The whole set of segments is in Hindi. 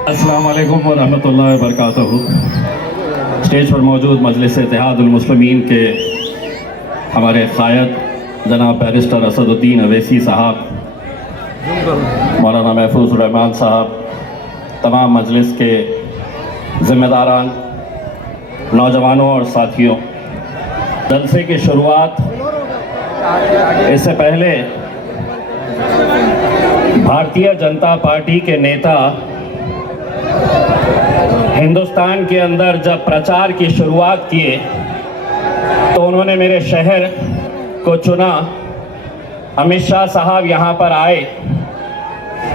अस्सलाम वालेकुम व रहमतुल्लाहि व बरकातहू। स्टेज पर मौजूद मजलिस इत्तेहादुल मुस्लिमीन के हमारे क़ायद जनाब बैरिस्टर असदुद्दीन अवैसी साहब, मौलाना महफूज़ुर रहमान साहब, तमाम मजलिस के ज़िम्मेदारान, नौजवानों और साथियों, जलसे की शुरुआत इससे पहले भारतीय जनता पार्टी के नेता हिंदुस्तान के अंदर जब प्रचार की शुरुआत किए तो उन्होंने मेरे शहर को चुना। अमित शाह साहब यहाँ पर आए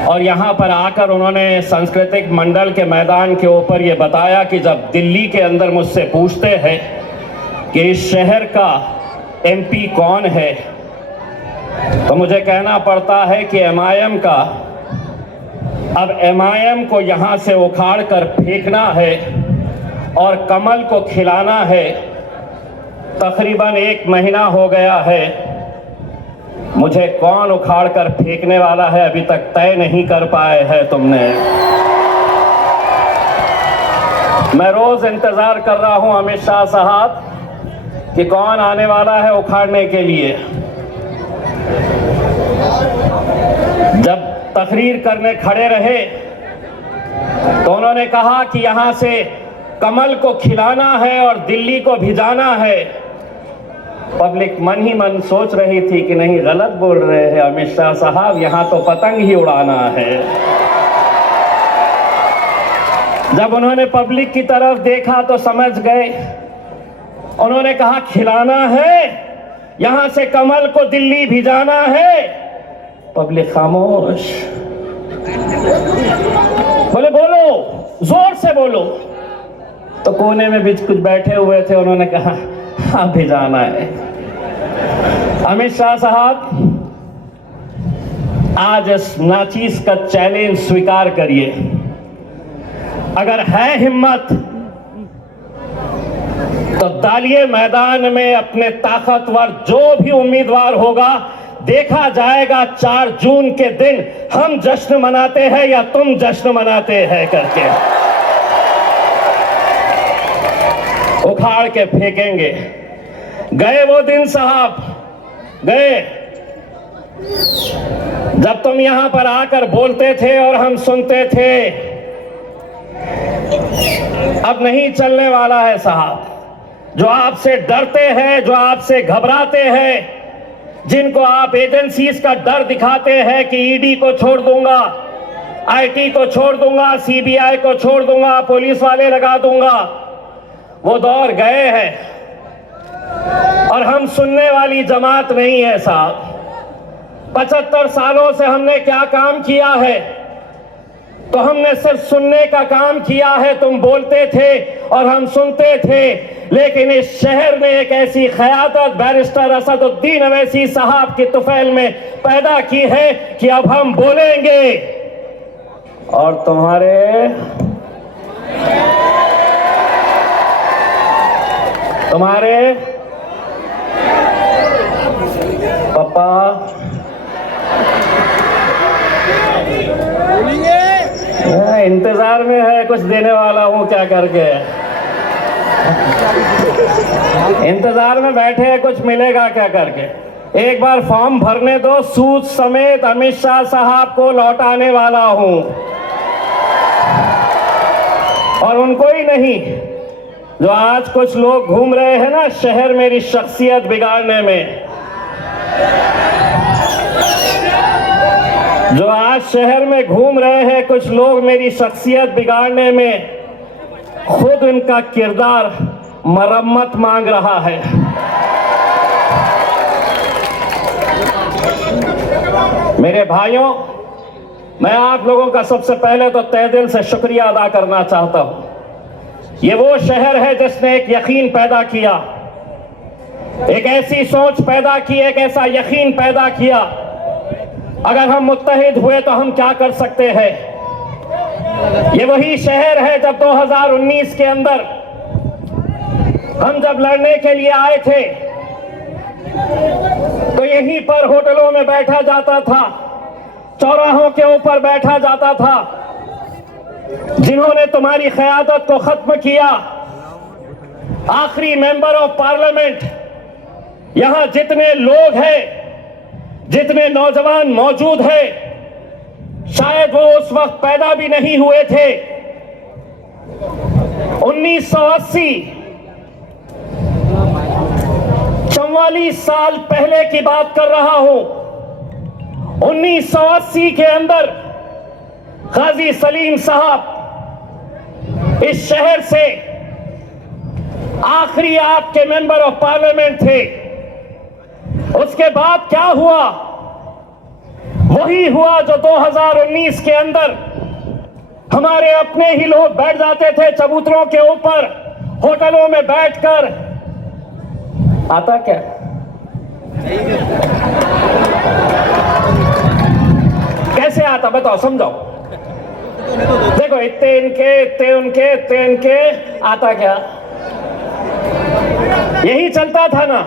और यहाँ पर आकर उन्होंने सांस्कृतिक मंडल के मैदान के ऊपर ये बताया कि जब दिल्ली के अंदर मुझसे पूछते हैं कि इस शहर का एमपी कौन है, तो मुझे कहना पड़ता है कि एमआईएम का। अब एमआईएम को यहाँ से उखाड़ कर फेंकना है और कमल को खिलाना है। तकरीबन 1 महीना हो गया है, मुझे कौन उखाड़ कर फेंकने वाला है अभी तक तय नहीं कर पाए हैं तुमने। मैं रोज इंतजार कर रहा हूं अमित शाह साहब कि कौन आने वाला है उखाड़ने के लिए। जब तकरीर करने खड़े रहे तो उन्होंने कहा कि यहां से कमल को खिलाना है और दिल्ली को भिजाना है। पब्लिक मन ही मन सोच रही थी कि नहीं, गलत बोल रहे हैं अमित शाह साहब, यहां तो पतंग ही उड़ाना है। जब उन्होंने पब्लिक की तरफ देखा तो समझ गए। उन्होंने कहा खिलाना है, यहां से कमल को दिल्ली भिजाना है। पब्लिक खामोश। बोले बोलो, जोर से बोलो। तो कोने में बीच कुछ बैठे हुए थे, उन्होंने कहा हाँ भिजाना है। अमित शाह साहब, आज इस नाचीज का चैलेंज स्वीकार करिए। अगर है हिम्मत तो डालिए मैदान में अपने ताकतवर जो भी उम्मीदवार होगा। देखा जाएगा 4 जून के दिन हम जश्न मनाते हैं या तुम जश्न मनाते हैं करके। उखाड़ के फेंकेंगे। गए वो दिन साहब, गए जब तुम यहां पर आकर बोलते थे और हम सुनते थे। अब नहीं चलने वाला है साहब। जो आपसे डरते हैं, जो आपसे घबराते हैं, जिनको आप एजेंसीज का डर दिखाते हैं कि ईडी को छोड़ दूंगा, आईटी को छोड़ दूंगा, सीबीआई को छोड़ दूंगा, पुलिस वाले लगा दूंगा, वो दौर गए हैं। और हम सुनने वाली जमात नहीं है साहब। 75 सालों से हमने क्या काम किया है? तो हमने सिर्फ सुनने का काम किया है। तुम बोलते थे और हम सुनते थे, लेकिन इस शहर में एक ऐसी क़यादत बैरिस्टर असदुद्दीन अवैसी साहब की तुफैल में पैदा की है कि अब हम बोलेंगे। और तुम्हारे पापा इंतजार में है, कुछ देने वाला हूं क्या करके। इंतजार में बैठे हैं, कुछ मिलेगा क्या करके। एक बार फॉर्म भरने दो, सूद समेत अमित शाह साहब को लौटाने वाला हूं। और उनको ही नहीं, जो आज कुछ लोग घूम रहे हैं ना शहर मेरी शख्सियत बिगाड़ने में, जो आज शहर में घूम रहे हैं कुछ लोग मेरी शख्सियत बिगाड़ने में, खुद उनका किरदार मरम्मत मांग रहा है। मेरे भाइयों, मैं आप लोगों का सबसे पहले तो तहे दिल से शुक्रिया अदा करना चाहता हूं। ये वो शहर है जिसने एक यकीन पैदा किया, एक ऐसी सोच पैदा की, एक ऐसा यकीन पैदा किया। अगर हम मुत्तहिद हुए तो हम क्या कर सकते हैं। ये वही शहर है जब 2019 के अंदर हम जब लड़ने के लिए आए थे तो यहीं पर होटलों में बैठा जाता था, चौराहों के ऊपर बैठा जाता था। जिन्होंने तुम्हारी क़यादत को खत्म किया, आखिरी मेंबर ऑफ पार्लियामेंट, यहां जितने लोग हैं, जितने नौजवान मौजूद हैं, शायद वो उस वक्त पैदा भी नहीं हुए थे। 1980, 44 साल पहले की बात कर रहा हूं। 1980 के अंदर गाजी सलीम साहब इस शहर से आखिरी आपके मेंबर ऑफ पार्लियामेंट थे। उसके बाद क्या हुआ? वही हुआ जो 2019 के अंदर हमारे अपने ही लोग बैठ जाते थे चबूतरों के ऊपर, होटलों में बैठकर। आता क्या? कैसे आता बताओ, समझाओ। देखो, इतने इनके, इतने उनके, इतने इनके, आता क्या? यही चलता था ना।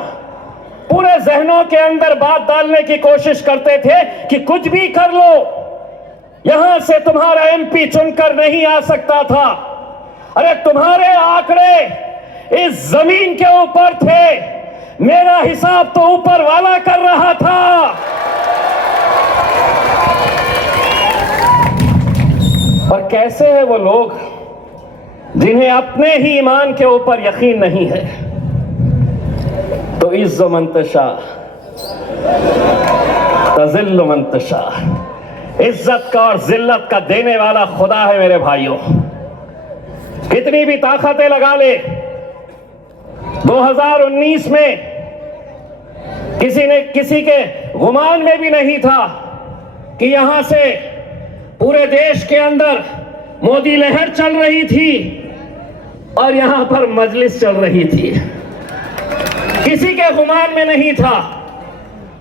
पूरे जहनों के अंदर बात डालने की कोशिश करते थे कि कुछ भी कर लो, यहां से तुम्हारा एमपी चुनकर नहीं आ सकता था। अरे तुम्हारे आंकड़े इस जमीन के ऊपर थे, मेरा हिसाब तो ऊपर वाला कर रहा था। और कैसे है वो लोग जिन्हें अपने ही ईमान के ऊपर यकीन नहीं है? तो इज़्ज़ मन तशा तज़िल्लु मन तशा, इज्जत का और जिल्लत का देने वाला खुदा है मेरे भाइयों। कितनी भी ताकतें लगा ले, 2019 में किसी के गुमान में भी नहीं था कि यहां से पूरे देश के अंदर मोदी लहर चल रही थी और यहां पर मजलिस चल रही थी। किसी के गुमान में नहीं था।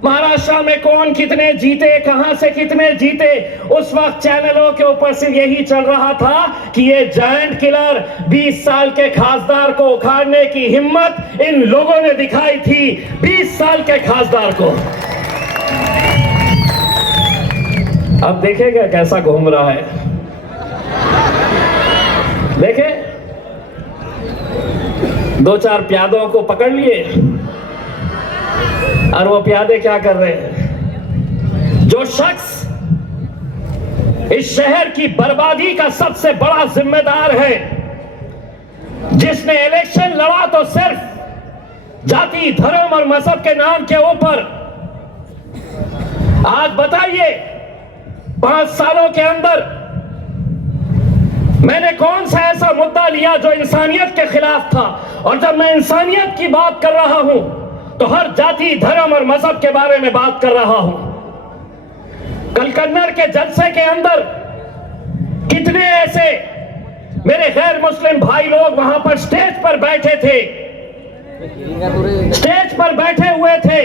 महाराष्ट्र में कौन कितने जीते, कहां से कितने जीते, उस वक्त चैनलों के ऊपर सिर्फ यही चल रहा था कि ये जायंट किलर 20 साल के खासदार को उखाड़ने की हिम्मत इन लोगों ने दिखाई थी। 20 साल के खासदार को। अब देखेगा कैसा घूम रहा है। देखे, 2-4 प्यादों को पकड़ लिए और वो प्यादे क्या कर रहे हैं? जो शख्स इस शहर की बर्बादी का सबसे बड़ा जिम्मेदार है, जिसने इलेक्शन लड़ा तो सिर्फ जाति, धर्म और मजहब के नाम के ऊपर। आज बताइए, 5 सालों के अंदर मैंने कौन सा ऐसा मुद्दा लिया जो इंसानियत के खिलाफ था? और जब मैं इंसानियत की बात कर रहा हूं तो हर जाति, धर्म और मजहब के बारे में बात कर रहा हूं। कल कन्नड़ के जलसे के अंदर कितने ऐसे मेरे गैर मुस्लिम भाई लोग वहां पर स्टेज पर बैठे थे, स्टेज पर बैठे हुए थे।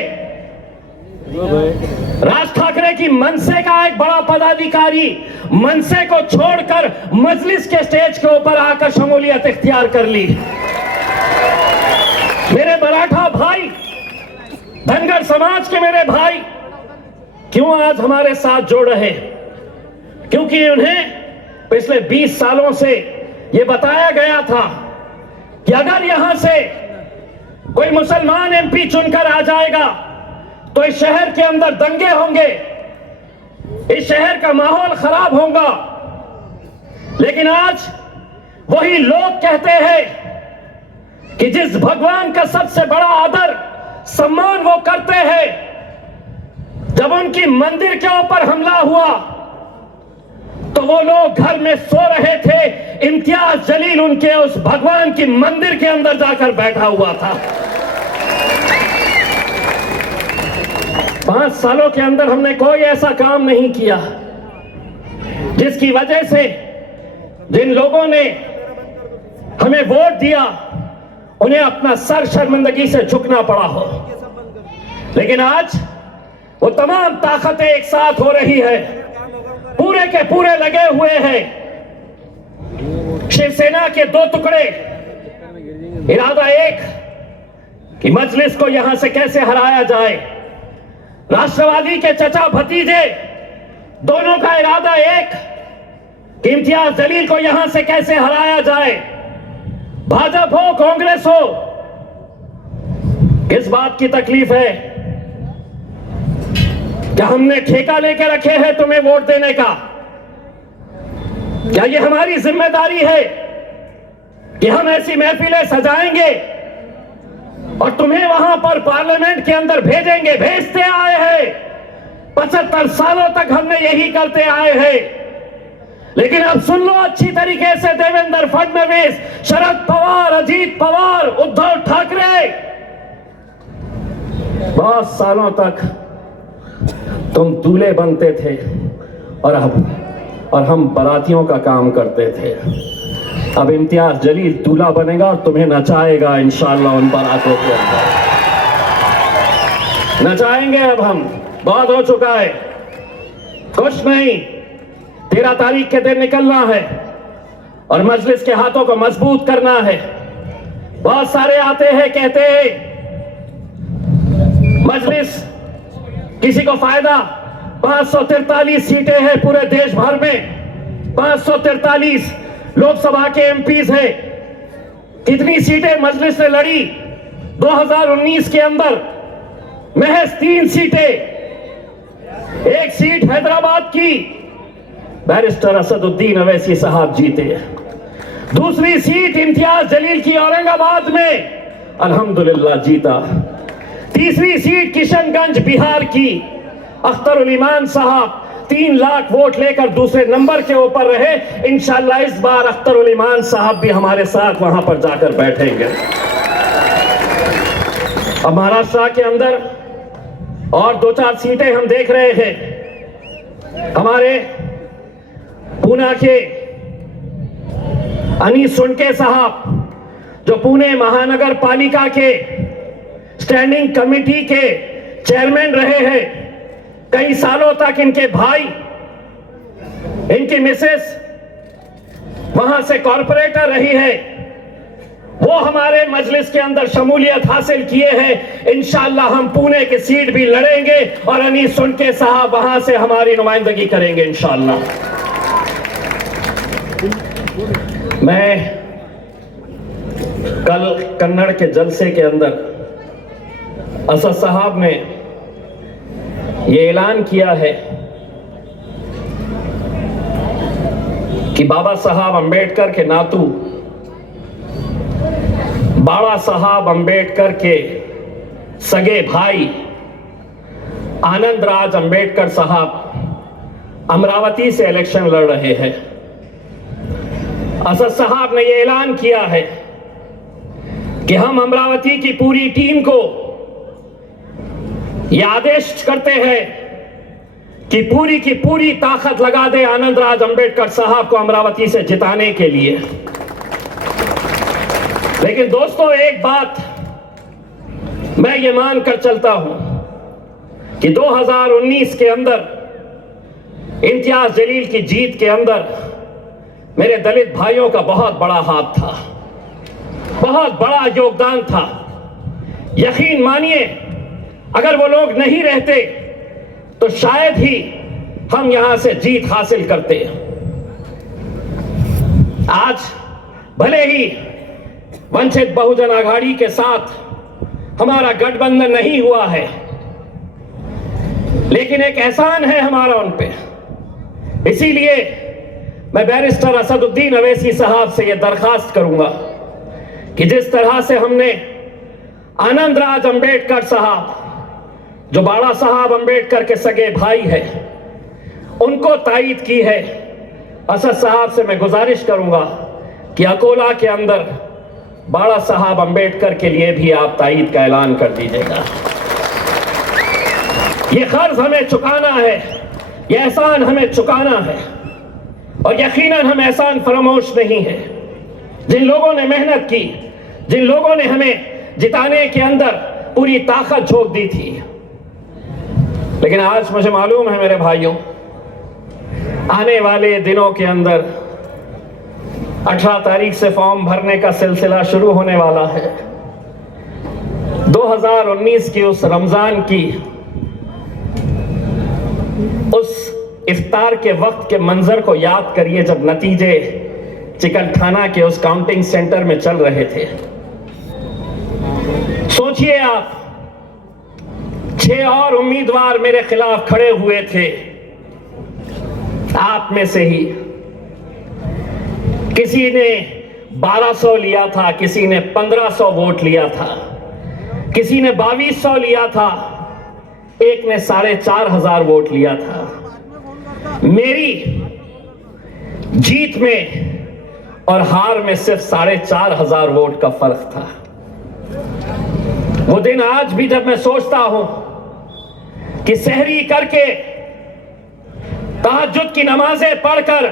राज ठाकरे की मनसे का एक बड़ा पदाधिकारी मनसे को छोड़कर मजलिस के स्टेज के ऊपर आकर शमूलियत इख्तियार कर ली। मेरे मराठा भाई, धनगर समाज के मेरे भाई क्यों आज हमारे साथ जुड़ रहे? क्योंकि उन्हें पिछले 20 सालों से यह बताया गया था कि अगर यहां से कोई मुसलमान एमपी चुनकर आ जाएगा तो इस शहर के अंदर दंगे होंगे, इस शहर का माहौल खराब होगा। लेकिन आज वही लोग कहते हैं कि जिस भगवान का सबसे बड़ा आदर, सम्मान वो करते हैं, जब उनकी मंदिर के ऊपर हमला हुआ तो वो लोग घर में सो रहे थे, इम्तियाज जलील उनके उस भगवान की मंदिर के अंदर जाकर बैठा हुआ था। 5 सालों के अंदर हमने कोई ऐसा काम नहीं किया जिसकी वजह से जिन लोगों ने हमें वोट दिया उन्हें अपना सर शर्मिंदगी से झुकना पड़ा हो। लेकिन आज वो तमाम ताकतें एक साथ हो रही है, पूरे के पूरे लगे हुए हैं। शिवसेना के 2 टुकड़े, इरादा एक कि मजलिस को यहां से कैसे हराया जाए। राष्ट्रवादी के चचा भतीजे, दोनों का इरादा एक कि इम्तियाज जलील को यहां से कैसे हराया जाए। भाजपा हो कांग्रेस हो, किस बात की तकलीफ है? क्या हमने ठेका लेके रखे हैं तुम्हें वोट देने का? क्या ये हमारी जिम्मेदारी है कि हम ऐसी महफिलें सजाएंगे और तुम्हें वहां पर पार्लियामेंट के अंदर भेजेंगे? भेजते आए हैं, 75 सालों तक हमने यही करते आए हैं। लेकिन अब सुन लो अच्छी तरीके से, देवेंद्र फडणवीस, शरद पवार, अजीत पवार, उद्धव ठाकरे, बहुत सालों तक तुम दूल्हे बनते थे और हम बारातियों का काम करते थे। अब इम्तियाज जलील दूल्हा बनेगा और तुम्हें नचाएगा इंशाअल्लाह उन बारातों के अंदर। नचाएंगे अब हम, बहुत हो चुका है, कुछ नहीं। 13 तारीख के दिन निकलना है और मजलिस के हाथों को मजबूत करना है। बहुत सारे आते हैं, कहते हैं मजलिस किसी को फायदा। 543 सीटें हैं पूरे देश भर में, 543 लोकसभा के एमपीज हैं। कितनी सीटें मजलिस ने लड़ी 2019 के अंदर? महज 3 सीटें। एक सीट हैदराबाद की बैरिस्टर असदुद्दीन अवैसी साहब जीते। दूसरी सीट इम्तियाज जलील की औरंगाबाद में, अल्हम्दुलिल्लाह जीता। तीसरी सीट किशनगंज बिहार की अख्तर उल ईमान साहब 3 लाख वोट लेकर दूसरे नंबर के ऊपर रहे। इंशाअल्लाह इस बार अख्तर उल ईमान साहब भी हमारे साथ वहां पर जाकर बैठेंगे। अब महाराष्ट्र के अंदर और 2-4 सीटें हम देख रहे हैं। हमारे पूना के अनीस सुनके साहब, जो पुणे महानगर पालिका के स्टैंडिंग कमेटी के चेयरमैन रहे हैं कई सालों तक, इनके भाई, इनकी मिसेस वहां से कॉर्पोरेटर रही है, वो हमारे मजलिस के अंदर शमूलियत हासिल किए हैं। इंशाअल्लाह हम पुणे की सीट भी लड़ेंगे और अनीस सुनके साहब वहां से हमारी नुमाइंदगी करेंगे इंशाअल्लाह। मैं कल कन्नड़ के जलसे के अंदर असद साहब ने ये ऐलान किया है कि बाबा साहब अंबेडकर के नातू बाबा साहब अंबेडकर के सगे भाई आनंद राज अंबेडकर साहब अमरावती से इलेक्शन लड़ रहे हैं। असद साहब ने यह ऐलान किया है कि हम अमरावती की पूरी टीम को यह आदेश करते हैं कि पूरी की पूरी ताकत लगा दे आनंद राज अंबेडकर साहब को अमरावती से जिताने के लिए। लेकिन दोस्तों, एक बात मैं ये मानकर चलता हूं कि 2019 के अंदर इम्तियाज जलील की जीत के अंदर मेरे दलित भाइयों का बहुत बड़ा हाथ था, बहुत बड़ा योगदान था। यकीन मानिए, अगर वो लोग नहीं रहते तो शायद ही हम यहां से जीत हासिल करते। आज भले ही वंचित बहुजन आघाड़ी के साथ हमारा गठबंधन नहीं हुआ है, लेकिन एक एहसान है हमारा उन पे। इसीलिए मैं बैरिस्टर असदुद्दीन अवैसी साहब से यह दरखास्त करूंगा कि जिस तरह से हमने आनंद राज अंबेडकर साहब, जो बाबा साहब अंबेडकर के सगे भाई है, उनको तायीद की है, असद साहब से मैं गुजारिश करूंगा कि अकोला के अंदर बाबा साहब अंबेडकर के लिए भी आप तायीद का ऐलान कर दीजिएगा। ये कर्ज हमें चुकाना है, ये एहसान हमें चुकाना है, और यकीनन हम एहसान फरामोश नहीं है। जिन लोगों ने मेहनत की, जिन लोगों ने हमें जिताने के अंदर पूरी ताकत झोंक दी थी, लेकिन आज मुझे मालूम है मेरे भाइयों, आने वाले दिनों के अंदर 18 तारीख से फॉर्म भरने का सिलसिला शुरू होने वाला है। 2019 की उस रमजान की उस इफ्तार के वक्त के मंजर को याद करिए जब नतीजे चिकलठाना के उस काउंटिंग सेंटर में चल रहे थे। सोचिए आप, 6 और उम्मीदवार मेरे खिलाफ खड़े हुए थे। आप में से ही किसी ने 1200 लिया था, किसी ने 1500 वोट लिया था, किसी ने 2200 लिया था, एक ने 4500 वोट लिया था। मेरी जीत में और हार में सिर्फ 4500 वोट का फर्क था। वो दिन आज भी जब मैं सोचता हूं कि सहरी करके तहज्जुद की नमाजें पढ़कर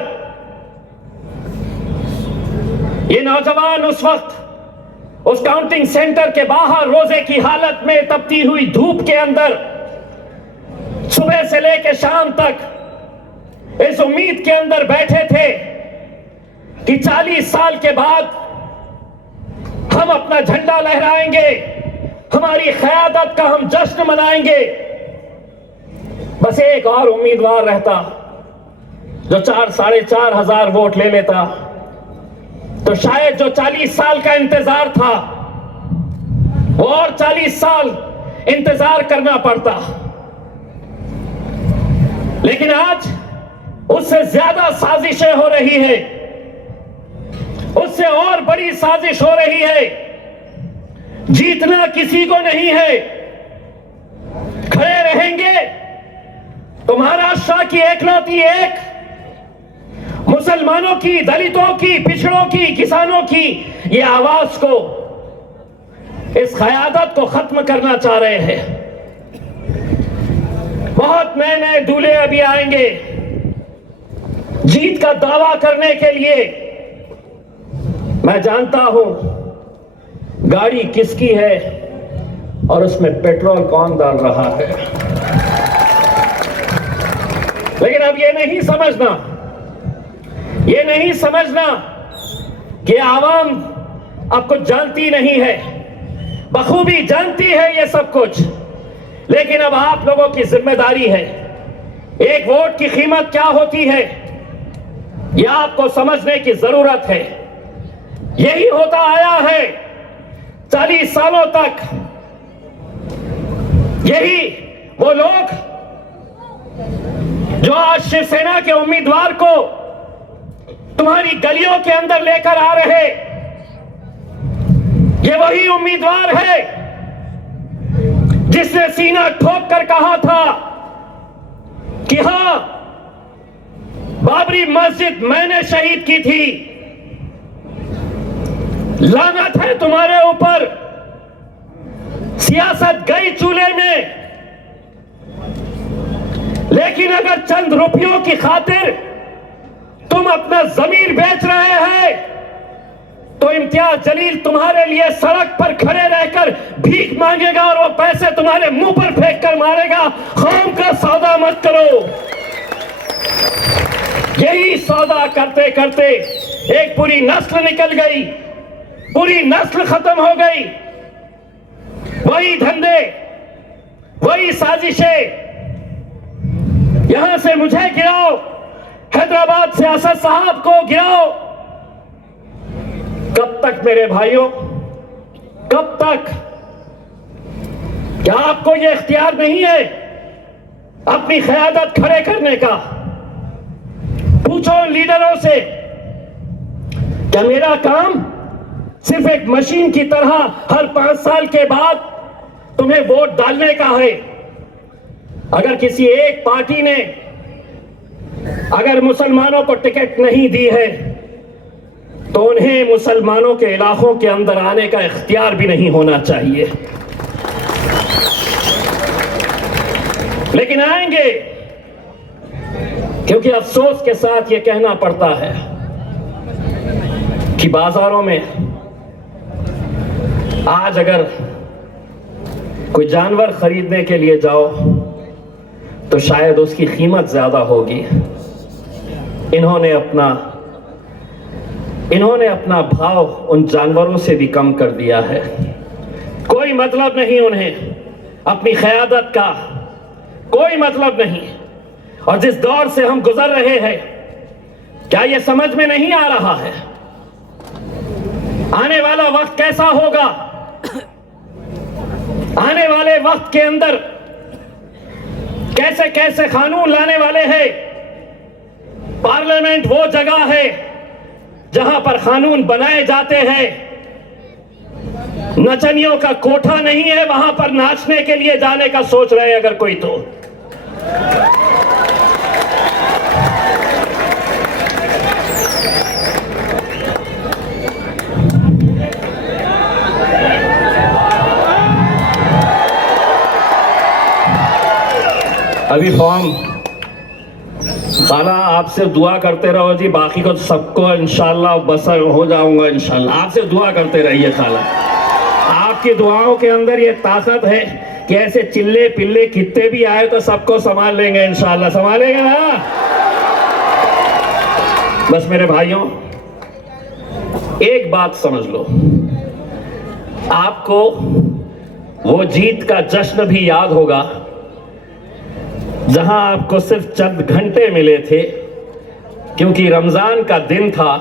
ये नौजवान उस वक्त उस काउंटिंग सेंटर के बाहर रोजे की हालत में तपती हुई धूप के अंदर सुबह से लेकर शाम तक इस उम्मीद के अंदर बैठे थे कि 40 साल के बाद हम अपना झंडा लहराएंगे, हमारी क़यादत का हम जश्न मनाएंगे। बस एक और उम्मीदवार रहता जो 4-4,500 वोट ले लेता, तो शायद जो 40 साल का इंतजार था वो और 40 साल इंतजार करना पड़ता। लेकिन आज उससे ज्यादा साजिशें हो रही है, उससे और बड़ी साजिश हो रही है। जीतना किसी को नहीं है, खड़े रहेंगे तो महाराष्ट्र की एकलौती एक मुसलमानों की, दलितों की, पिछड़ों की, किसानों की ये आवाज को, इस क़यादत को खत्म करना चाह रहे हैं। बहुत नए नए दूल्हे अभी आएंगे जीत का दावा करने के लिए। मैं जानता हूं गाड़ी किसकी है और उसमें पेट्रोल कौन डाल रहा है, लेकिन अब ये नहीं समझना कि आवाम अब कुछ जानती नहीं है, बखूबी जानती है ये सब कुछ। लेकिन अब आप लोगों की जिम्मेदारी है, एक वोट की कीमत क्या होती है यह आपको समझने की जरूरत है। यही होता आया है 40 सालों तक। यही वो लोग जो आज शिवसेना के उम्मीदवार को तुम्हारी गलियों के अंदर लेकर आ रहे, ये वही उम्मीदवार है जिसने सीना ठोक कर कहा था कि हां, बाबरी मस्जिद मैंने शहीद की थी। लानत है तुम्हारे ऊपर, सियासत गई चूल्हे में। लेकिन अगर चंद रुपयों की खातिर तुम अपना जमीर बेच रहे हैं तो इम्तियाज जलील तुम्हारे लिए सड़क पर खड़े रहकर भीख मांगेगा और वो पैसे तुम्हारे मुंह पर फेंक कर मारेगा। कौम का सौदा मत करो। यही सौदा करते करते एक पूरी नस्ल निकल गई, पूरी नस्ल खत्म हो गई। वही धंधे, वही साजिशें, यहां से मुझे गिराओ, हैदराबाद से असद साहब को गिराओ। कब तक मेरे भाइयों, कब तक? क्या आपको यह इख्तियार नहीं है अपनी क़यादत खड़े करने का? पूछो लीडरों से, क्या मेरा काम सिर्फ एक मशीन की तरह हर 5 साल के बाद तुम्हें वोट डालने का है? अगर किसी एक पार्टी ने अगर मुसलमानों को टिकट नहीं दी है तो उन्हें मुसलमानों के इलाकों के अंदर आने का इख्तियार भी नहीं होना चाहिए। लेकिन आएंगे, क्योंकि अफसोस के साथ यह कहना पड़ता है कि बाजारों में आज अगर कोई जानवर खरीदने के लिए जाओ तो शायद उसकी कीमत ज्यादा होगी। इन्होंने अपना भाव उन जानवरों से भी कम कर दिया है। कोई मतलब नहीं उन्हें अपनी क़यादत का, कोई मतलब नहीं। और जिस दौर से हम गुजर रहे हैं, क्या यह समझ में नहीं आ रहा है आने वाला वक्त कैसा होगा? आने वाले वक्त के अंदर कैसे कैसे कानून लाने वाले हैं। पार्लियामेंट वो जगह है जहां पर कानून बनाए जाते हैं। नचनियों का कोठा नहीं है वहां पर नाचने के लिए जाने का सोच रहे हैं अगर कोई तो। अभी फॉर्म खाला आपसे दुआ करते रहो जी, बाकी को सबको इंशाल्लाह बसर हो जाऊंगा इंशाल्लाह। आपसे दुआ करते रहिए खाला, आपकी दुआओं के अंदर ये ताकत है कि ऐसे चिल्ले पिल्ले कितने भी आए तो सबको संभाल लेंगे इंशाल्लाह। संभालेंगे ना? बस मेरे भाइयों एक बात समझ लो, आपको वो जीत का जश्न भी याद होगा जहां आपको सिर्फ चंद घंटे मिले थे, क्योंकि रमजान का दिन था,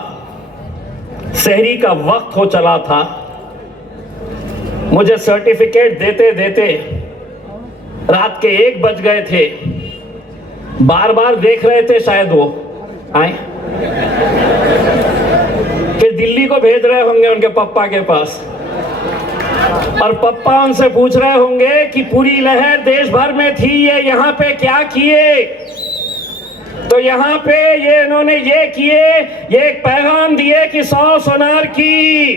सहरी का वक्त हो चला था। मुझे सर्टिफिकेट देते देते रात के 1 बज गए थे। बार बार देख रहे थे शायद वो आए, फिर दिल्ली को भेज रहे होंगे उनके पप्पा के पास, और पप्पा उनसे पूछ रहे होंगे कि पूरी लहर देश भर में थी, ये यहाँ पे क्या किए? तो यहाँ पे ये इन्होंने ये किए, ये एक पैगाम दिए कि 100 सोनार की।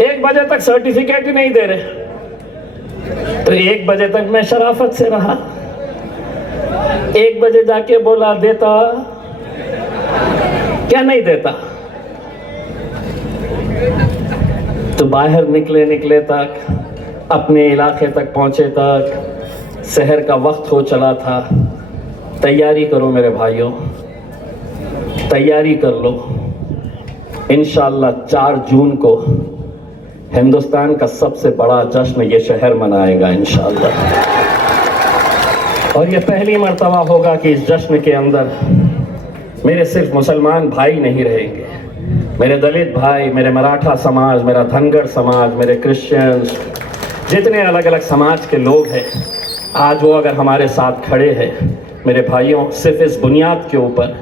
1 बजे तक सर्टिफिकेट ही नहीं दे रहे, तो 1 बजे तक मैं शराफत से रहा। 1 बजे जाके बोला देता क्या नहीं देता? तो बाहर निकले तक, अपने इलाके तक पहुंचे तक शहर का वक्त हो चला था। तैयारी करो मेरे भाइयों, तैयारी कर लो। इंशाअल्लाह 4 जून को हिंदुस्तान का सबसे बड़ा जश्न ये शहर मनाएगा इंशाअल्लाह। और ये पहली मर्तबा होगा कि इस जश्न के अंदर मेरे सिर्फ मुसलमान भाई नहीं रहेंगे, मेरे दलित भाई, मेरे मराठा समाज, मेरा धनगर समाज, मेरे क्रिश्चियंस, जितने अलग अलग समाज के लोग हैं, आज वो अगर हमारे साथ खड़े हैं मेरे भाइयों, सिर्फ इस बुनियाद के ऊपर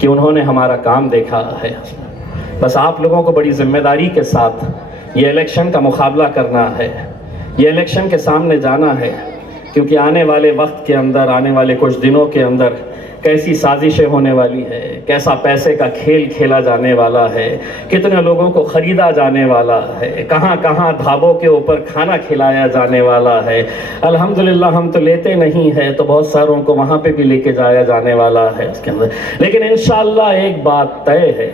कि उन्होंने हमारा काम देखा है। बस आप लोगों को बड़ी जिम्मेदारी के साथ ये इलेक्शन का मुकाबला करना है, ये इलेक्शन के सामने जाना है, क्योंकि आने वाले वक्त के अंदर, आने वाले कुछ दिनों के अंदर कैसी साजिशें होने वाली है, कैसा पैसे का खेल खेला जाने वाला है, कितने लोगों को खरीदा जाने वाला है, कहाँ कहाँ ढाबों के ऊपर खाना खिलाया जाने वाला है। अल्हम्दुलिल्लाह हम तो लेते नहीं है, तो बहुत सारों को वहाँ पे भी लेके जाया जाने वाला है इसके अंदर। लेकिन इंशाअल्लाह एक बात तय है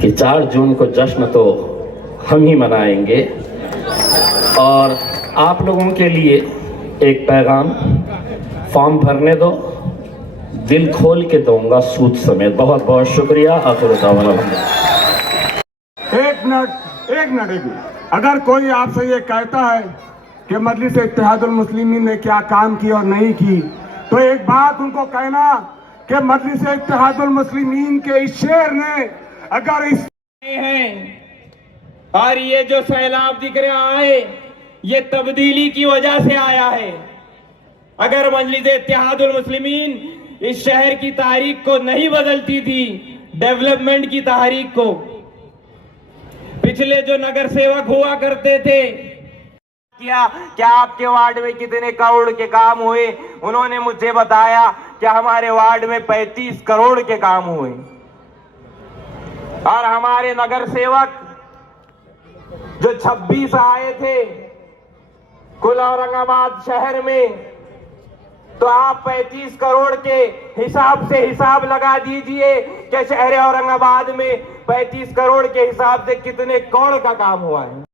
कि 4 जून को जश्न तो हम ही मनाएंगे। और आप लोगों के लिए एक पैगाम, फॉर्म भरने दो, दिल खोल के दूंगा सूद समेत। बहुत बहुत शुक्रिया। एक मिनट। अगर कोई आपसे ये कहता है कि मजलिस इत्तेहादुल मुस्लिमीन ने क्या काम किया और नहीं की, तो एक बात उनको कहना कि मजलिस इत्तेहादुल मुस्लिमीन के इस शेर ने अगर इस हैं, और ये जो सैलाब दिख रहा है ये तब्दीली की वजह से आया है। अगर मजलिस इत्तेहादुल मुस्लिमीन इस शहर की तारीख को नहीं बदलती थी, डेवलपमेंट की तारीख को, पिछले जो नगर सेवक हुआ करते थे, क्या आपके वार्ड में कितने करोड़ के काम हुए? उन्होंने मुझे बताया कि हमारे वार्ड में 35 करोड़ के काम हुए। और हमारे नगर सेवक जो 26 आए थे कुल औरंगाबाद शहर में, तो आप 35 करोड़ के हिसाब से हिसाब लगा दीजिए कि शहर औरंगाबाद में 35 करोड़ के हिसाब से कितने करोड़ का काम हुआ है।